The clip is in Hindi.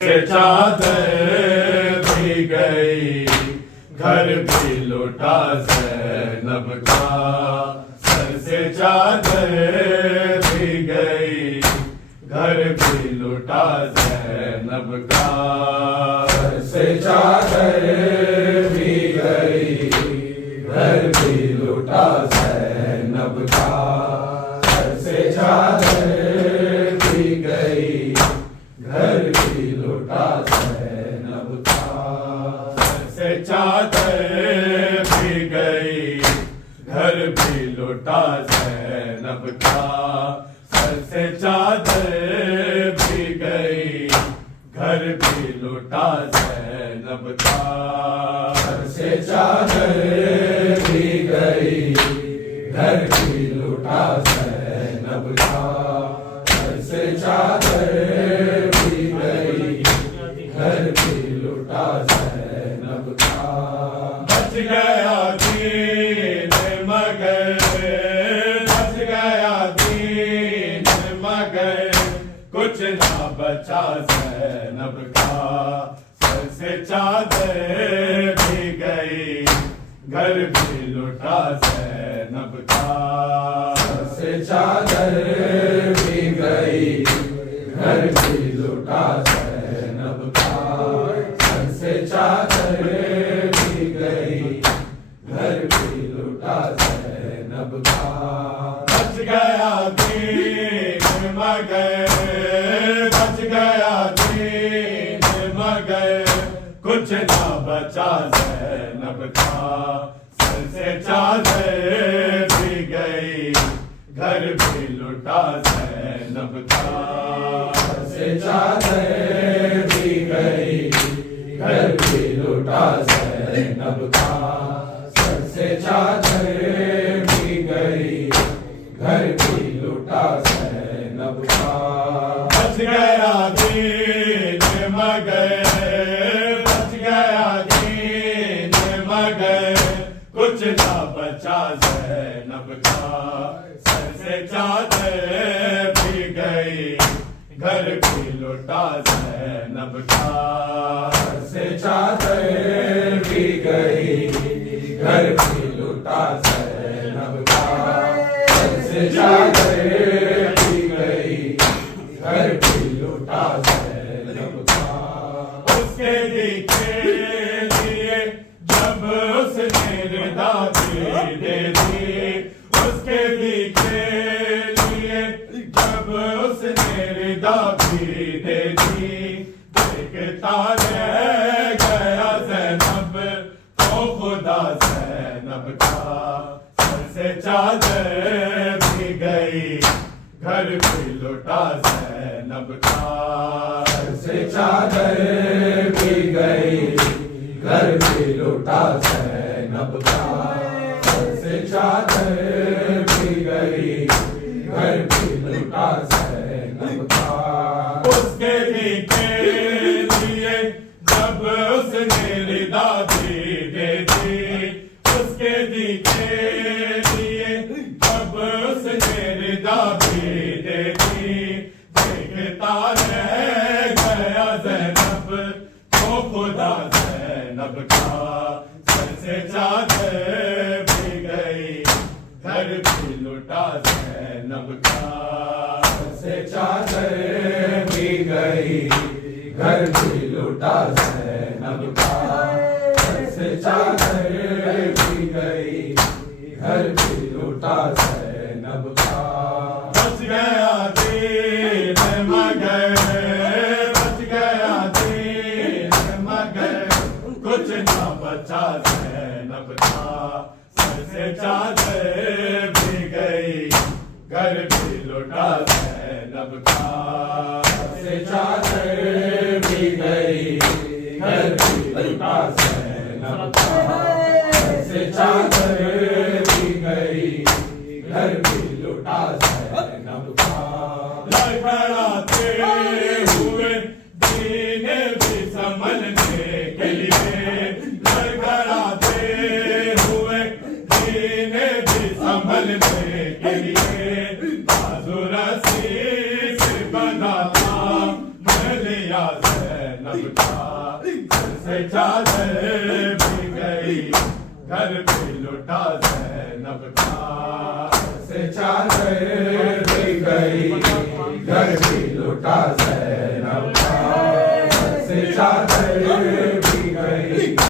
से चादर भी गई, घर भी लुटा ज़ैनब का। सर से चादर भी गई, घर भी लुटा ज़ैनब का। सर से चादर भी गई, घर भी लुटा ज़ैनब का। सर से चादर भी गई, घर भी लुटा ज़ैनब का। सर से चादर भी गई, घर भी लुटा ज़ैनब का। सर से चादर भी गई, घर भी लुटा ज़ैनब का। सर से चादर भी गई, घर भी लुटा ज़ैनब का। सर से चादर भी गई, घर भी लुटा ज़ैनब का। बच गया दीन मगर, बच गया दीन मगर, कुछ ना बचा ज़ैनब का। सर से चादर भी गई, घर भी लुटा ज़ैनब का। सर से चादर भी गई, घर भी लुटा ज़ैनब का। सर से चादर भी गई, घर भी लुटा ज़ैनब का। बच गया दीन मगर, बच गया दीन मगर, कुछ ना बचा ज़ैनब का। सर से चादर भी गई, घर भी लुटा ज़ैनब का। सर से चादर भी गई, घर भी लुटा ज़ैनब का। सर से चादर भी गई, घर भी लुटा ज़ैनब का। बच गया दीन मगर, बच गया दीन मगर, कुछ ना बचा ज़ैनब का। सर से चादर भी गई, घर भी लुटा ज़ैनब का। सर से चादर भी गई, घर भी लुटा ज़ैनब का। सर से चादर भी गई, घर भी लुटा ज़ैनब का। उसके दिखे लिए जब उसने रिदा दे दी, उसके दिखे लिए जब उसने रिदा दे दी, देखता रह गया ज़ैनब तो खुदा ज़ैनब का। सर से चादर भी गई, घर भी लुटा ज़ैनब का। सर से चादर भी गई, घर भी लुटा ज़ैनब का। सर से चादर भी गई, घर भी लुटा ज़ैनब का। उसके दिखे लिए जब उसने रिदा दे दी, उसके दिखे लिए जब उसने रिदा दे दी, देखता रह गया ज़ैनब तो खुदा ज़ैनब का। सर से चादर भी गई, घर भी लुटा ज़ैनब का। सर से चादर भी गई, घर भी लुटा ज़ैनब का। सर से चादर भी गई, घर भी लुटा ज़ैनब का। बच गया दीन मगर, बच गया दीन मगर, कुछ ना बचा ज़ैनब का। सर से चादर भी गई, घर भी लुटा ज़ैनब का। सर से चादर भी गई, घर भी लुटा ज़ैनब का। सर से चादर भी गई, घर भी लुटा ज़ैनब का। लड़खड़ाते हुए दीन भी संभलने के लिए, लड़खड़ाते हुए दीन भी संभलने के लिए, बाजू रस्सी से बंधा था मैं लिया ज़ैनब ज़ैनब का सर से चादर भी गई घर पे लुटा ज़ैनब का से चादर भी गई घर भी लुटा ज़ैनब